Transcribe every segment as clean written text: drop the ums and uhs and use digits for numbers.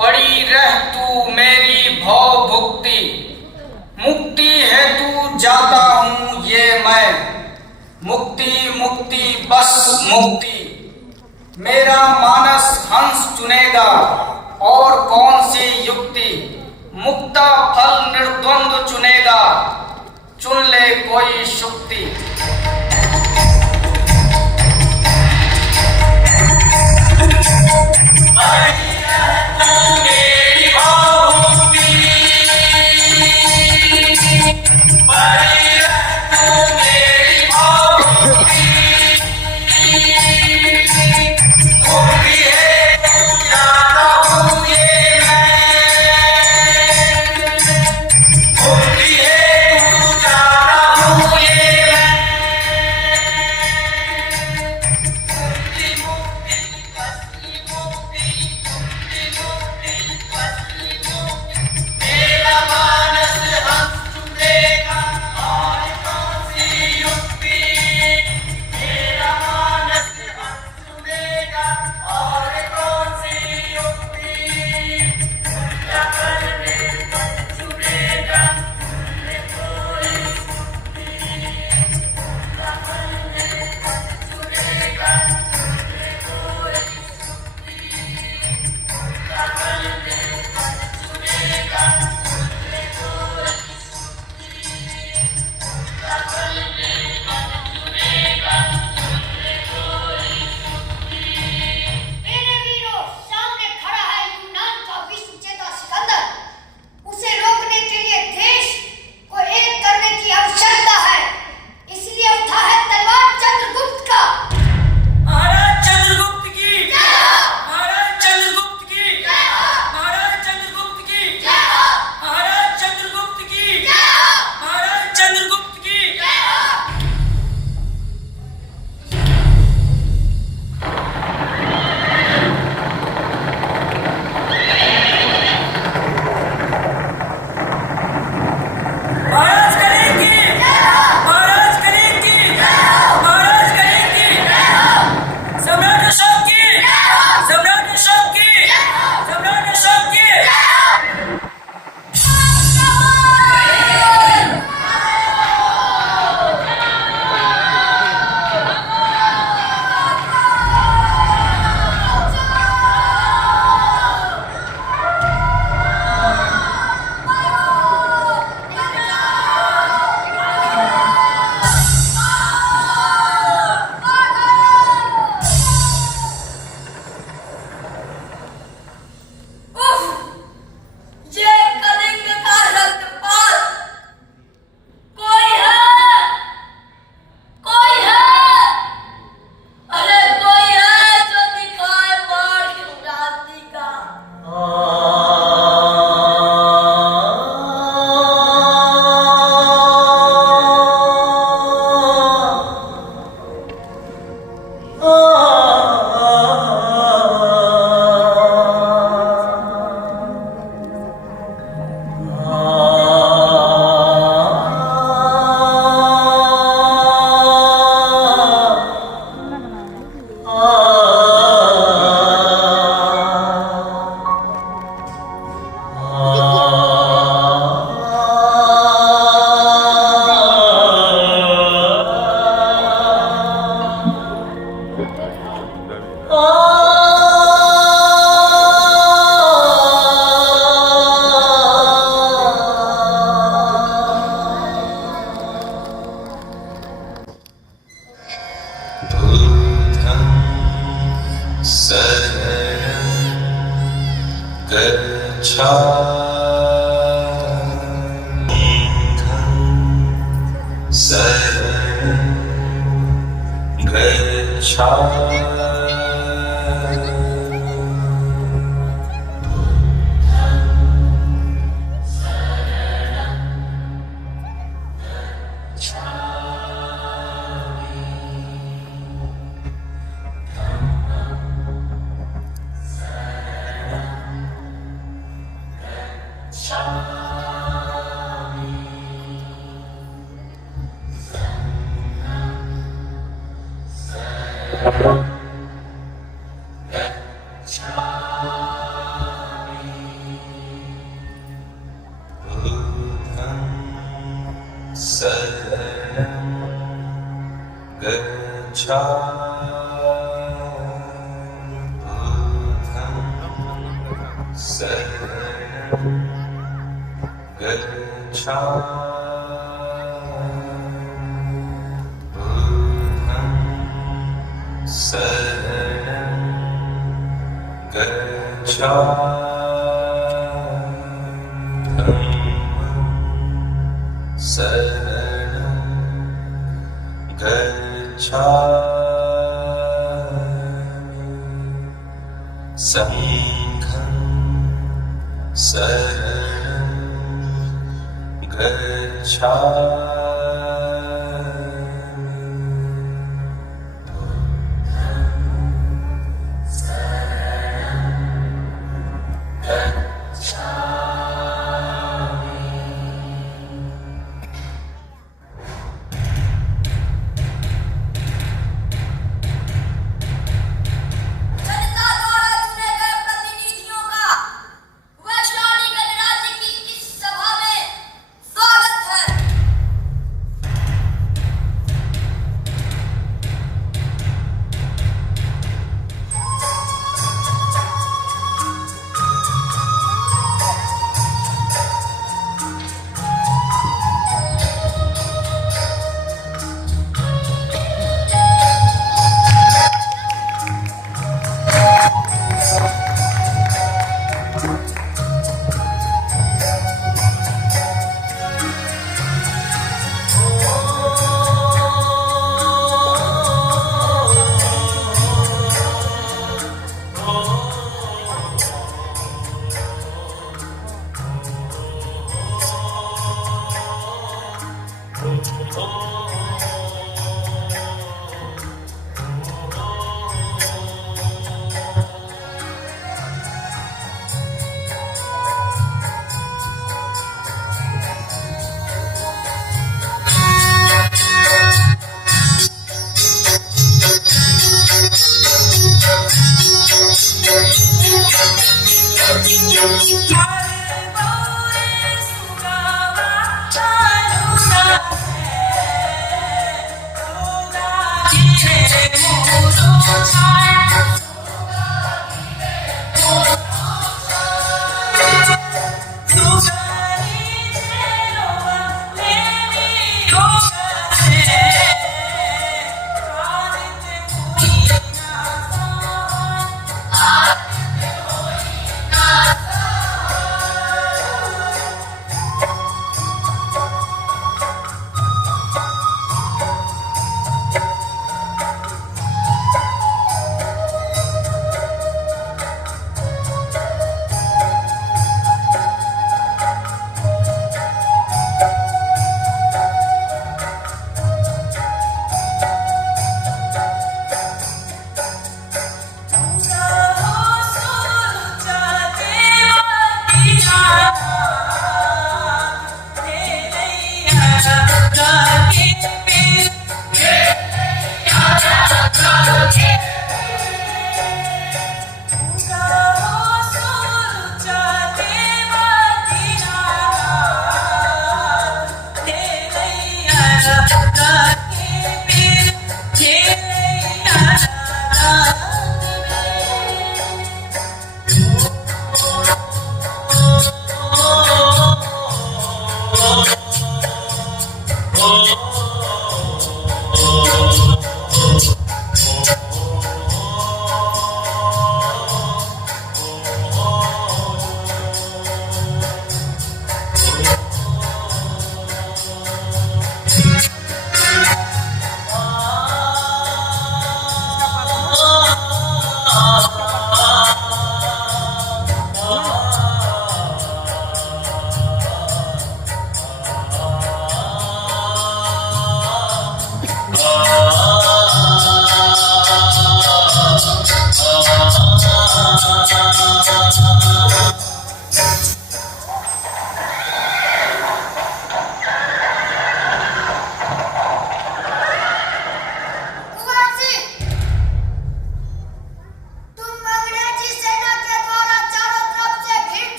पड़ी रह तू मेरी भव भुक्ति, मुक्ति है तू जाता हूँ ये मैं, मुक्ति मुक्ति बस मुक्ति। मेरा मानस हंस चुनेगा और कौन सी युक्ति, मुक्ता फल निर्द्वंद चुनेगा, चुन ले कोई शुक्ति।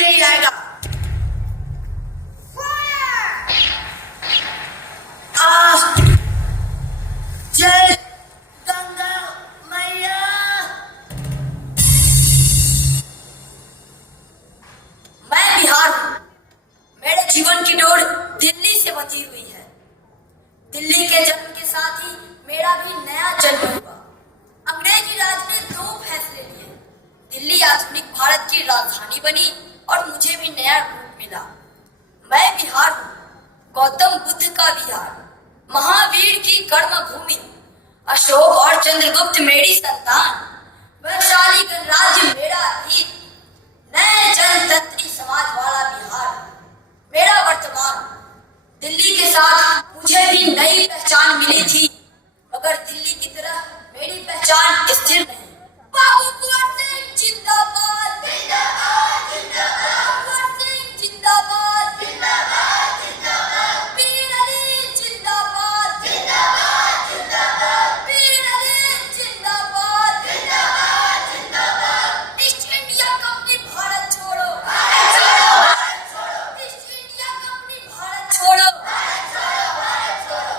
भी नहीं जाएगा। जय गंगा मैया। मैं बिहार हूँ। मेरे जीवन की डोर दिल्ली से बंधी हुई है। दिल्ली के जन्म के साथ ही मेरा भी नया जन्म हुआ। अंग्रेजी राज ने 2 फैसले लिए। दिल्ली आधुनिक भारत की राजधानी बनी और मुझे भी नया रूप मिला। मैं बिहार हूँ, गौतम बुद्ध का बिहार, महावीर की कर्म भूमि, अशोक और चंद्रगुप्त मेरी संतान, वैशाली गणराज्य मेरा अतीत, नए जनतंत्री समाज वाला बिहार मेरा वर्तमान। दिल्ली के साथ मुझे भी नई पहचान मिली थी, मगर दिल्ली की तरह मेरी पहचान स्थिर नहीं। बाबू कुंवर सिंह जिंदाबाद, जिंदाबाद, जिंदाबाद। कुंवर सिंह जिंदाबाद, जिंदाबाद, जिंदाबाद। पीर अली जिंदाबाद, जिंदाबाद, जिंदाबाद। पीर अली जिंदाबाद, जिंदाबाद, जिंदाबाद। ईस्ट इंडिया कंपनी भारत छोड़ो, भारत छोड़ो, भारत छोड़ो। ईस्ट इंडिया कंपनी भारत छोड़ो, भारत छोड़ो, भारत छोड़ो।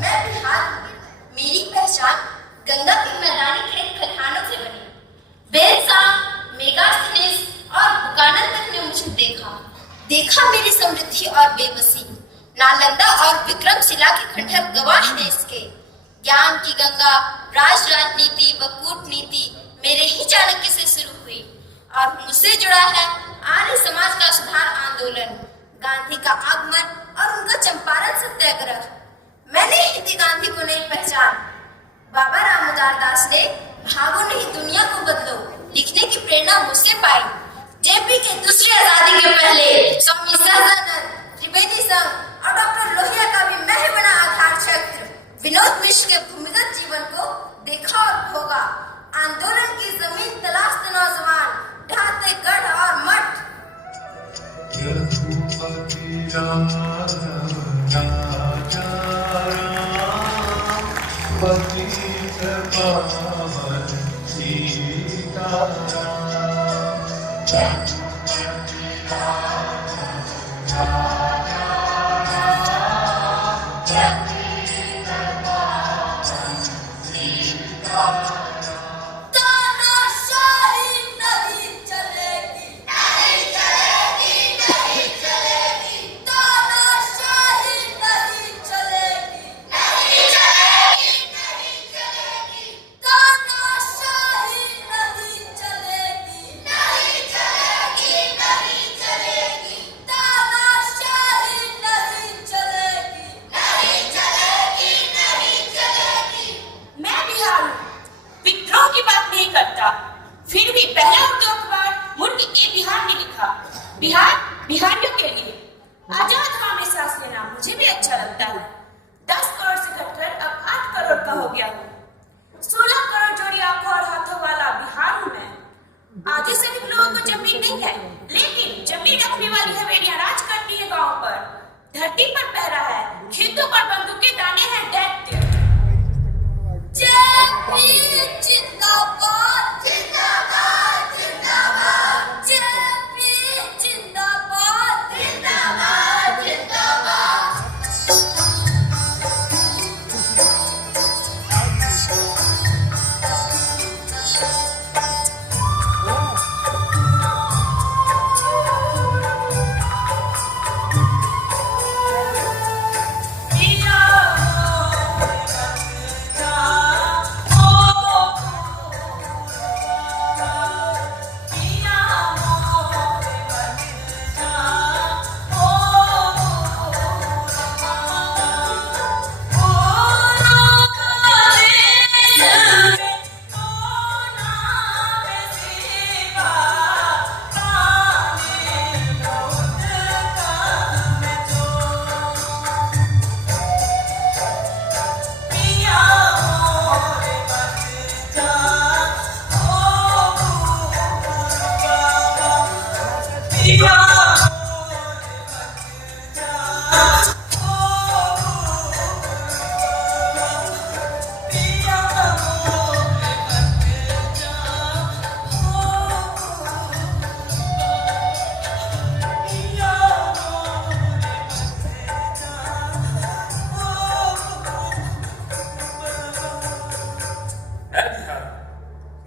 मैं बिहार हूँ। मेरी पहचान गंगा के मैदानी खेत खलिहानों से बनी। बेलसा, मेगास्थनीज और बुकानन तक ने मुझे देखा मेरी समृद्धि और बेबसी। नालंदा और विक्रमशिला के खंडहर गवाह हैं इसके। ज्ञान की गंगा, राजनीति व कूटनीति मेरे ही चाणक्य से शुरू हुई और मुझसे जुड़ा है आर्य समाज का सुधार आंदोलन, गांधी का आगमन और उनका चंपारण सत्याग्रह। मैंने हिंदी गांधी को नहीं पहचान। बाबा रामदास दास ने भागो नहीं दुनिया को बदलो लिखने की प्रेरणा मुझसे पाई। जेपी के दूसरी आजादी के पहले स्वामी सहजानंद, त्रिवेदी संघ और डॉक्टर लोहिया का भी मैं ही बना आधार चक्र। विनोद मिश्र के भूमिगत जीवन को देखा और भोगा। आंदोलन की जमीन तलाशते नौजवान, ढाते गढ़ और मठ। तानाशाही नहीं चलेगी, नहीं चलेगी, नहीं चलेगी। तानाशाही नहीं चलेगी, नहीं चलेगी, नहीं चलेगी। तानाशाही नहीं चलेगी, नहीं चलेगी, नहीं चलेगी। तानाशाही नहीं चलेगी, नहीं चलेगी, नहीं चलेगी। मैं बिहार हूँ, विद्रोह की बात नहीं करता। फिर भी पहला उर्दू अखबार मुल्क ए बिहार ने लिखा। बिहार बिहारियों के लिए। आजाद हवा में सांस लेना मुझे भी अच्छा लगता है। 10 करोड़ से घटकर अब 8 करोड़ का हो गया हूँ। 16 करोड़ जोड़ी आंखों और हाथों वाला बिहार हूँ मैं। आधे से भी लोगों को जमीन नहीं है, लेकिन जमीन रखने वाली हवेलियां राज करती है गाँव पर। धरती पर पहरा है, खेतों पर बंदूक के दाने हैं दैत्य। जिंदाबाद, जिंदाबाद, जिंदाबाद। जेपी जिंदाबाद, जिंदाबाद,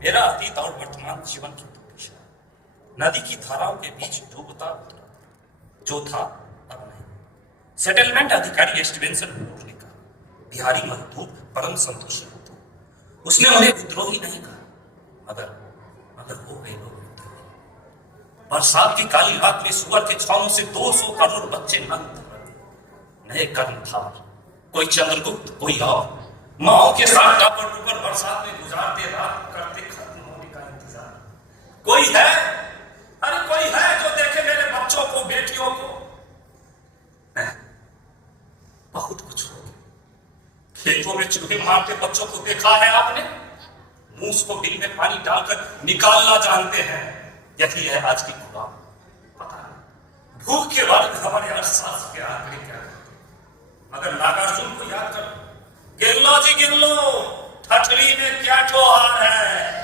मेरा अतीत और वर्तमान जीवन की दो दिशा, नदी की धाराओं के बीच डूबता उतरा, जो था अब नहीं। सेटलमेंट अधिकारी स्टीवेंसन वुड ने कहा, बिहारी महबूब परम संतोषी होते, उसने उन्हें विद्रोही नहीं कहा, मगर हो गए लोग विद्रोही। बरसात की काली रात में सुअर के छावों से 200 करोड़ बच्चे नए कर्णधार, कोई चंद्रगुप्त, कोई और, माओ के साथ टापर टूपर बरसात में गुजारते रात करते खत्म होने का इंतजार। कोई है, अरे कोई है जो देखे मेरे बच्चों को, बेटियों को? नहीं, बहुत कुछ हो गया। खेतों में चूहे मारते बच्चों को देखा है आपने? मूस को बिल में पानी डालकर निकालना जानते हैं। यही है आज की खुराक। पता नहीं भूख के बाद हमारे एहसास के आंकड़े क्या करते, मगर नागार्जुन को याद करो, गिन लो जी गिन लो, ठठरी में क्या ठोहार है।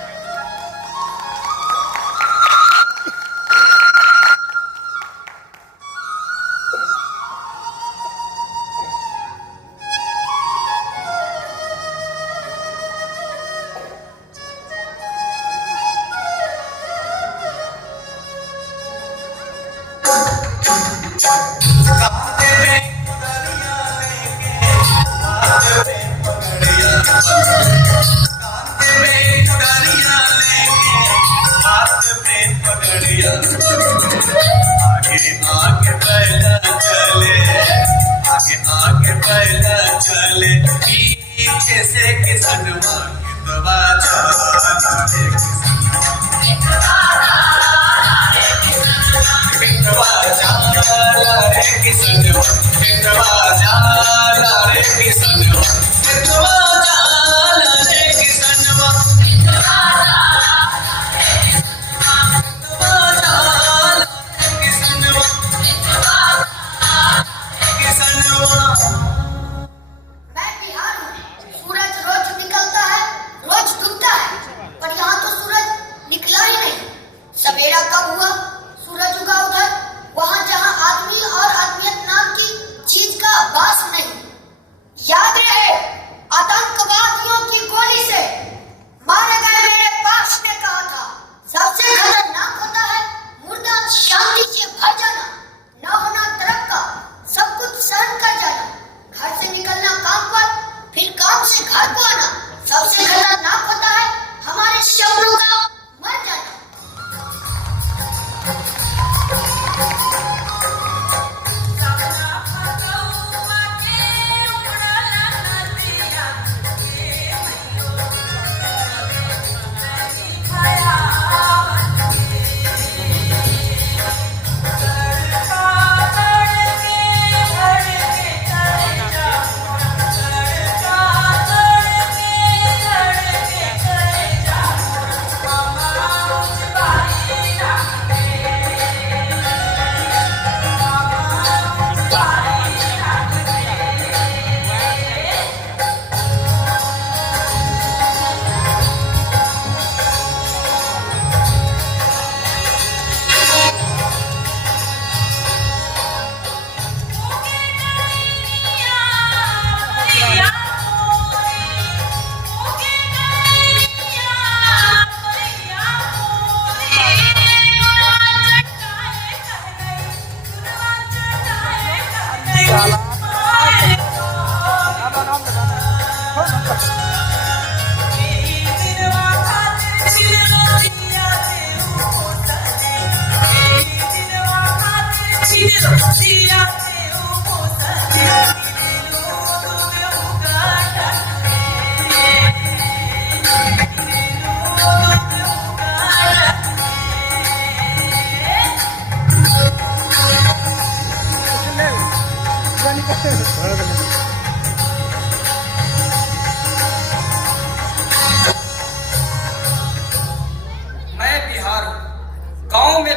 आगे पहला चले पीछे से किसनवा कितवा जाला रे कितवा जाला रे किसनवा कितवा जाला रे किसनवा कितवा जाला रे किसनवा मैं बिहार हूँ। सूरज रोज निकलता है, रोज डूबता है, पर यहाँ तो सूरज निकला ही नहीं। सवेरा कब हुआ, सूरज उगा उधर, वहाँ जहाँ आदमी और आदमियत नाम की चीज का वास नहीं। याद रहे, आतंकवादियों की गोली से मारे गए मेरे पास ने कहा था, सबसे खतरनाक होता है मुर्दा शांति से भर जाना, न होना तरक्का, सब कुछ सहन कर जाना। घर से निकलना काम पर, फिर काम से घर को आना। सबसे खतरनाक होता है हमारे शब्दों का मर जाना।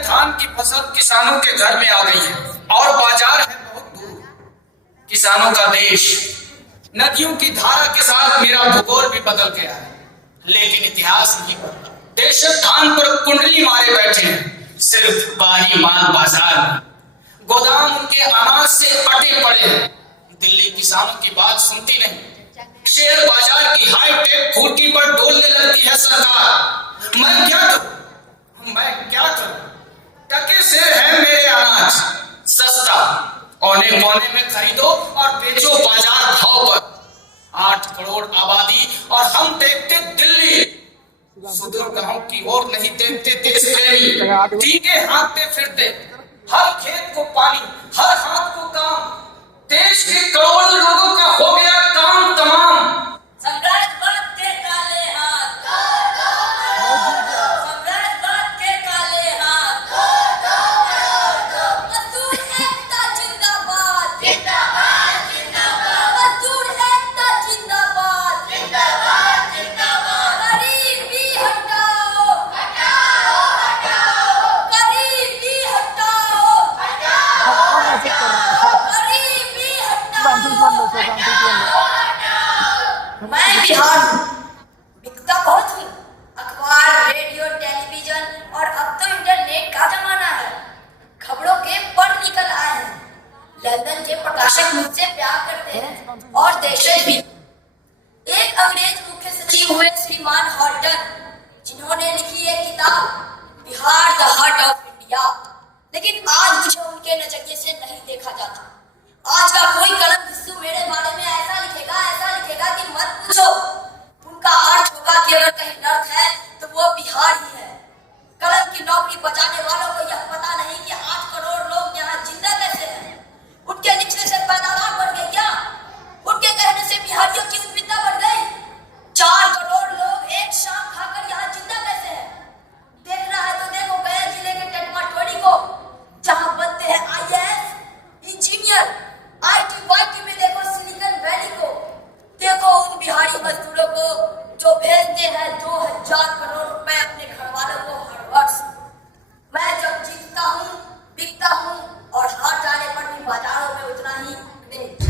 धान की फसल किसानों के घर में आ गई है और बाजार है बहुत दूर। किसानों का देश नदियों की धारा के साथ मेरा भूगोल भी बदल गया है, लेकिन इतिहास नहीं बदला। देश धान पर कुंडली मारे बैठे हैं, सिर्फ बारी माल बाजार में। गोदाम उनके अनाज से अटे पड़े हैं। दिल्ली किसानों की बात सुनती नहीं। शेयर बाजार की हाईटेक फुर्ती पर डोलने लगती है सरकार। मैं क्या करूं? टके से है मेरे अनाज, सस्ता औने पौने में खरीदो और बेचो बाजार भाव पर। 8 करोड़ आबादी और हम देखते दिल्ली। सुदूर गांव की ओर नहीं देखते देश प्रेमी। टीके हाँकते फिरते, हर खेत को पानी, हर हाथ को काम। देश के करोड़ों लोगों का हो गया काम तमाम। साम्राज्यवाद के काले हाथ, साम्राज्यवाद के काले हाथ। मजदूर एकता जिंदाबाद, जिंदाबाद जिंदाबाद। मजदूर एकता जिंदाबाद, जिंदाबाद जिंदाबाद। गरीबी हटाओ, हटाओ हटाओ। गरीबी हटाओ, हटाओ हटाओ। गरीबी हटाओ। मैं बिहार हूँ, बिकता बहुत हूँ। अखबार, रेडियो, टेलीविजन और अब तो इंटरनेट का जमाना है। खबरों के पढ़ निकल आए हैं। लंदन के प्रकाशक मुझसे प्यार करते हैं और देशज भी। एक अंग्रेज मुख्य सचिव हुए श्रीमान हॉल्टन, जिन्होंने लिखी एक किताब Bihar the heart of India. लेकिन आज मुझे उनके नजरिए से नहीं देखा जाता। आज का कोई कलम घिस्सू मेरे बारे में ऐसा लिखेगा कि मत पूछो। उनका अर्थ होगा कि अगर कहीं नर्क है तो वो बिहार ही है। कलम की नौकरी बचाने वालों को यह पता नहीं कि 8 करोड़ लोग यहाँ जिंदा कैसे हैं। उनके लिखने से पैदावार बढ़ गई क्या? उनके कहने से बिहारियों की उद्विग्नता बढ़ गई? 4 करोड़ लोग एक शाम खाकर यहाँ जिंदा कैसे हैं? देखना है तो देखो गया जिले के टटमाटोड़ी को, जहाँ बनते हैं IAS इंजीनियर। IT वाईटी में देखो सिलिकॉन वैली को। देखो उन बिहारी मजदूरों को जो भेजते हैं 2000 करोड़ रुपए अपने घर वालों को हर वर्ष। मैं जब जीतता हूँ, बिकता हूँ और हार जाने पर भी बाजारों में उतना ही क्रेज।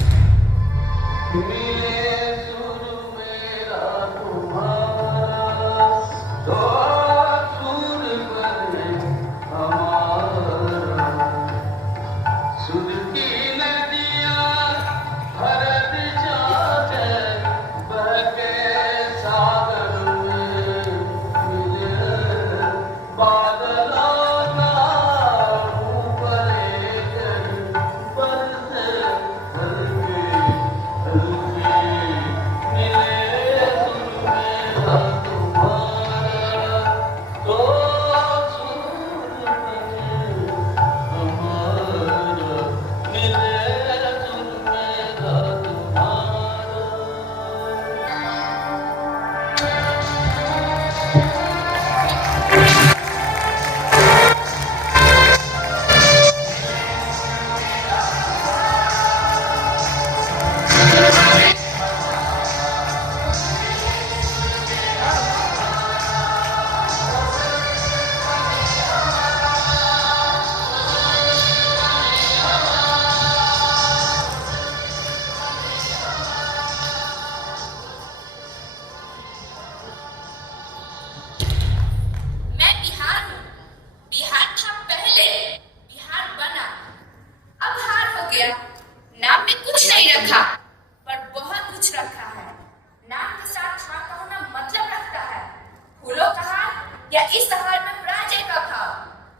या इस हार में पराजय का भाव,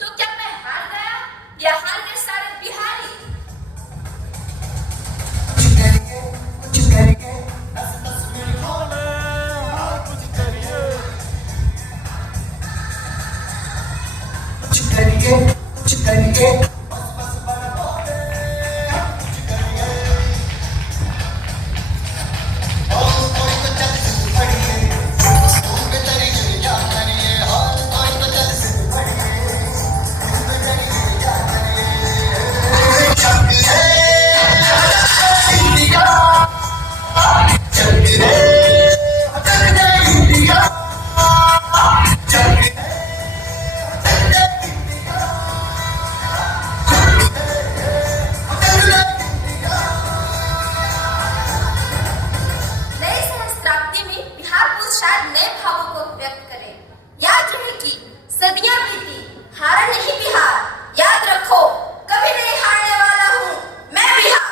तो क्या मैं हार गया या हार गए सारे बिहारी? कुछ करिए सदियां बीती, हारा नहीं बिहार। याद रखो, कभी नहीं हारने वाला हूँ मैं बिहार।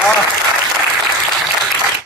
Ah.